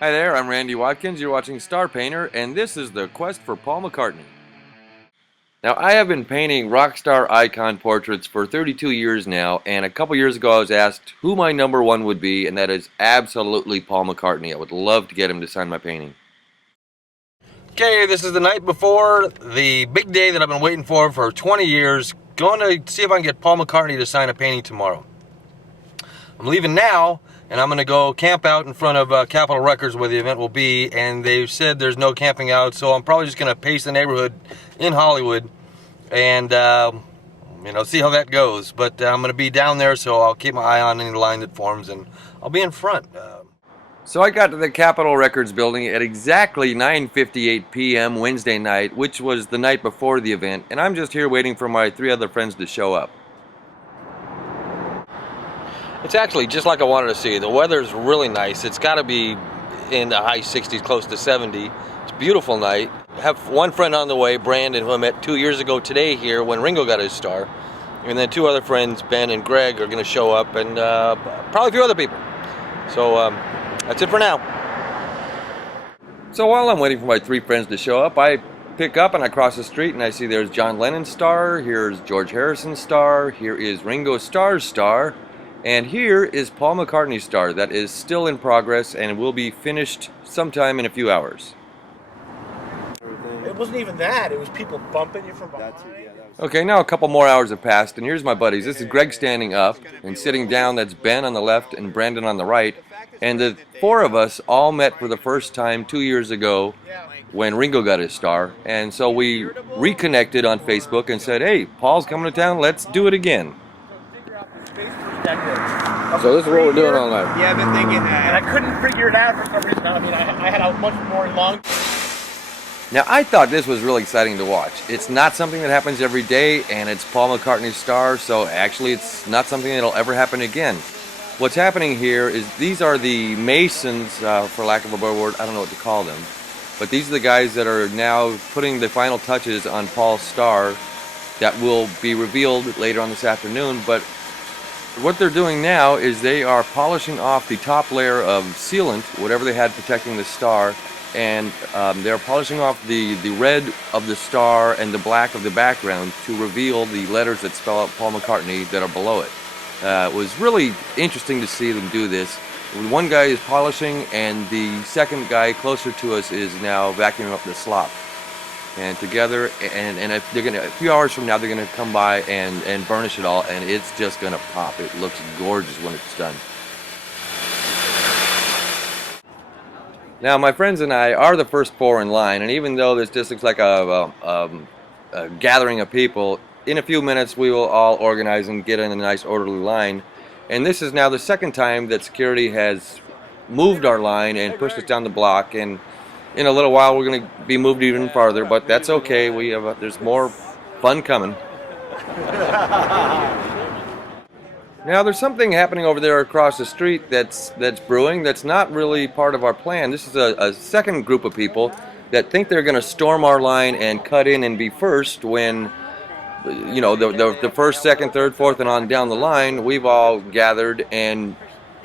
Hi there, I'm Randy Watkins. You're watching Star Painter, and this is the quest for Paul McCartney. Now, I have been painting rock star icon portraits for 32 years now, and a couple years ago I was asked who my number one would be, and that is absolutely Paul McCartney. I would love to get him to sign my painting. Okay, this is the night before the big day that I've been waiting for 20 years. Going to see if I can get Paul McCartney to sign a painting tomorrow. I'm leaving now, and I'm going to go camp out in front of Capitol Records where the event will be, and they've said there's no camping out, so I'm probably just going to pace the neighborhood in Hollywood and see how that goes. But I'm going to be down there, so I'll keep my eye on any line that forms, and I'll be in front. So I got to the Capitol Records building at exactly 9:58 p.m. Wednesday night, which was the night before the event, and I'm just here waiting for my 3 other friends to show up. It's actually just like I wanted to see. The weather's really nice. It's got to be in the high 60s, close to 70. It's a beautiful night. I have one friend on the way, Brandon, who I met 2 years ago today here when Ringo got his star. And then 2 other friends, Ben and Greg, are going to show up, and probably a few other people. So that's it for now. So while I'm waiting for my 3 friends to show up, I pick up and I cross the street and I see there's John Lennon's star, here's George Harrison's star, here is Ringo Starr's star, and here is Paul McCartney's star that is still in progress and will be finished sometime in a few hours. It wasn't even that. It was people bumping you from behind. Okay, now a couple more hours have passed, and here's my buddies. This is Greg standing up, and sitting down, that's Ben on the left and Brandon on the right. And the 4 of us all met for the first time 2 years ago when Ringo got his star. And so we reconnected on Facebook and said, hey, Paul's coming to town, let's do it again. So this is what we're doing all night. Yeah, I've been thinking that. And I couldn't figure it out for some reason. I mean, I had a much more long. Now, I thought this was really exciting to watch. It's not something that happens every day, and it's Paul McCartney's star, so actually it's not something that'll ever happen again. What's happening here is these are the masons, for lack of a better word, I don't know what to call them, but these are the guys that are now putting the final touches on Paul's star that will be revealed later on this afternoon. But what they're doing now is they are polishing off the top layer of sealant, whatever they had protecting the star, and they're polishing off the red of the star and the black of the background to reveal the letters that spell out Paul McCartney that are below it. It was really interesting to see them do this. One guy is polishing, and the second guy closer to us is now vacuuming up the slop. And together, and if they're gonna, a few hours from now, they're gonna come by and burnish it all, and it's just gonna pop. It looks gorgeous when it's done. Now, my friends and I are the first 4 in line, and even though this just looks like a gathering of people, in a few minutes we will all organize and get in a nice orderly line. And this is now the second time that security has moved our line and pushed us down the block, and in a little while we're going to be moved even farther, but that's okay. We have there's more fun coming. Now, there's something happening over there across the street that's brewing that's not really part of our plan. This is a second group of people that think they're going to storm our line and cut in and be first when, you know, the first, second, third, fourth, and on down the line, we've all gathered and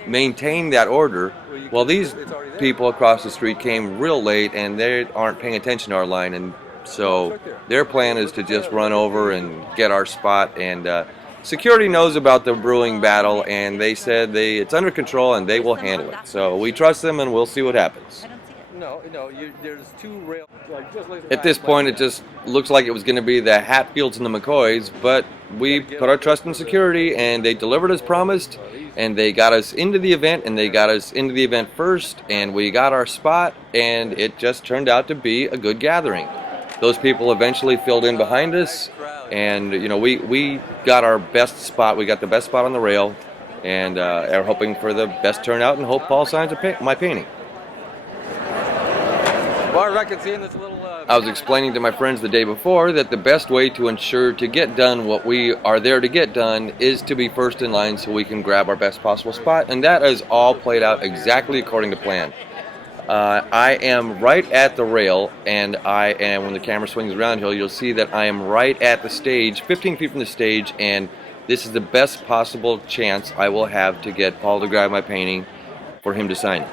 maintained that order. Well, these people across the street came real late, and they aren't paying attention to our line, and so their plan is to just run over and get our spot. And security knows about the brewing battle, and they said it's under control and they will handle it. So we trust them, and we'll see what happens. There's 2 rails. At this point, it just looks like it was going to be the Hatfields and the McCoys, but we put our trust in security, and they delivered as promised, and they got us into the event, and they got us into the event first, and we got our spot, and it just turned out to be a good gathering. Those people eventually filled in behind us, and we got our best spot. We got the best spot on the rail, and are hoping for the best turnout, and hope Paul signs my painting. I was explaining to my friends the day before that the best way to ensure to get done what we are there to get done is to be first in line so we can grab our best possible spot, and that has all played out exactly according to plan. I am right at the rail, and I am, when the camera swings around here, you'll see that I am right at the stage, 15 feet from the stage, and this is the best possible chance I will have to get Paul to grab my painting for him to sign it.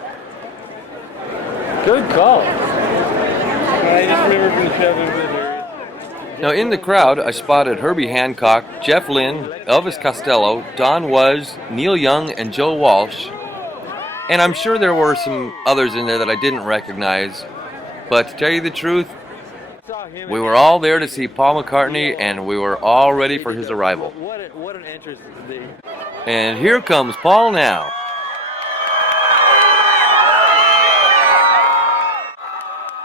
Good call. I just remember from the traveling area. Now in the crowd, I spotted Herbie Hancock, Jeff Lynne, Elvis Costello, Don Was, Neil Young, and Joe Walsh. And I'm sure there were some others in there that I didn't recognize. But to tell you the truth, we were all there to see Paul McCartney, and we were all ready for his arrival. What an entrance. And here comes Paul now.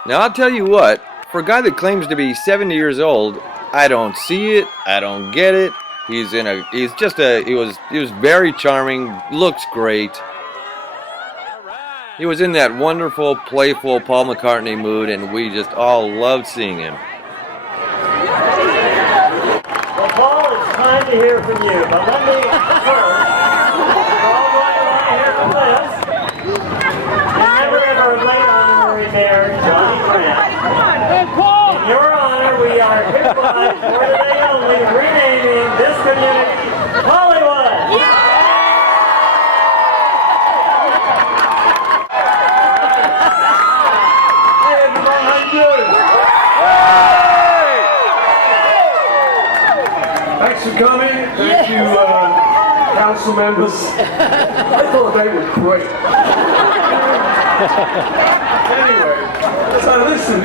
Now I'll tell you what, for a guy that claims to be 70 years old, I don't see it, I don't get it. He was very charming, looks great. He was in that wonderful, playful Paul McCartney mood, and we just all loved seeing him. Well, Paul, it's time to hear from you. But let me first, we're all going to want to hear from Liz. Remember in our late honorary mayor, Johnny Grant. In your honor, we are hereby, for today only, renaming this community Hollywood. Hey, everyone, how you doing? Thanks for coming. Thank you, council members. I thought they were great. Anyway, so listen,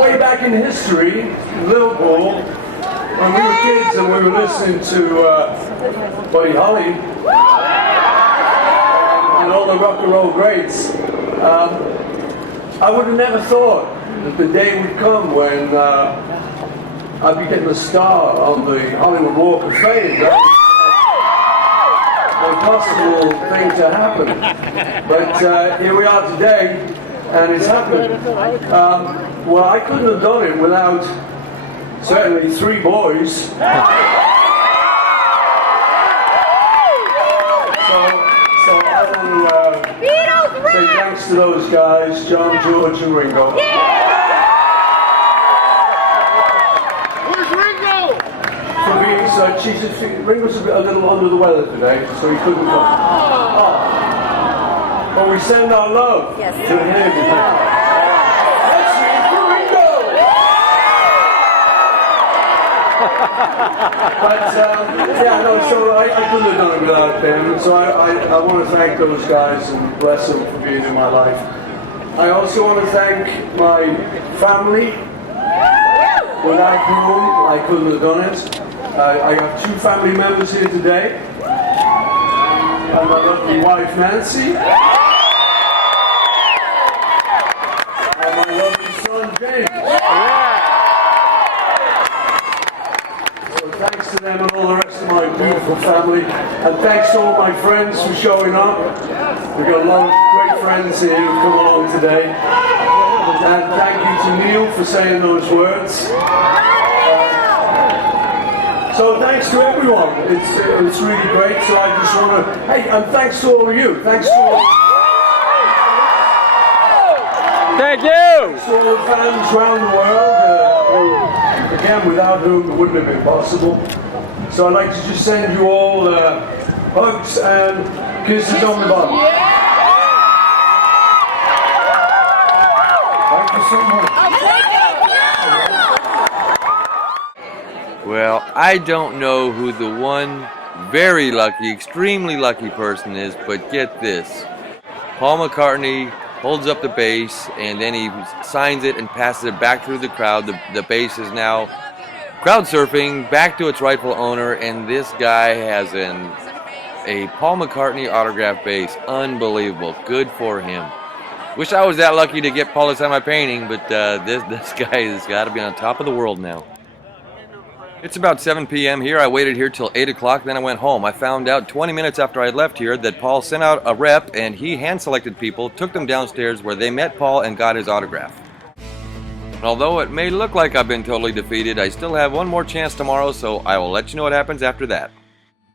way back in history, in Liverpool, when we were kids and we were listening to Buddy Holly and all the rock and roll greats, I would have never thought that the day would come when I'd be getting a star on the Hollywood Walk of Fame. That was an impossible thing to happen. But here we are today, and it's happened. Well, I couldn't have done it without certainly three boys. So I want to say thanks to those guys, John, George, and Ringo. For being so cheated. Ringo's a little under the weather today, so he couldn't come. But we send our love to him. Let's sing for Ringo! But, so I couldn't have done it without them. And so I want to thank those guys and bless them for being in my life. I also want to thank my family, without whom I couldn't have done it. I have two family members here today. And my lovely wife Nancy. And my lovely son James. So thanks to them and all the rest of my beautiful family. And thanks to all my friends for showing up. We've got a lot of great friends here who've come along today. And thank you to Neil for saying those words. So thanks to everyone. It's really great. So I just want to, and thanks to all of you. Thanks to all. Thank you. Thanks to all the fans around the world. Again, without whom it wouldn't have been possible. So I'd like to just send you all hugs and kisses on the bottom. Thank you so much. Well, I don't know who the one very lucky, extremely lucky person is, but get this. Paul McCartney holds up the bass, and then he signs it and passes it back through the crowd. The bass is now crowd surfing back to its rightful owner, and this guy has a Paul McCartney autographed bass. Unbelievable. Good for him. Wish I was that lucky to get Paul to sign my painting, but this guy has got to be on top of the world now. It's about 7 p.m. here. I waited here till 8 o'clock, then I went home. I found out 20 minutes after I left here that Paul sent out a rep, and he hand-selected people, took them downstairs where they met Paul and got his autograph. And although it may look like I've been totally defeated, I still have one more chance tomorrow, so I will let you know what happens after that.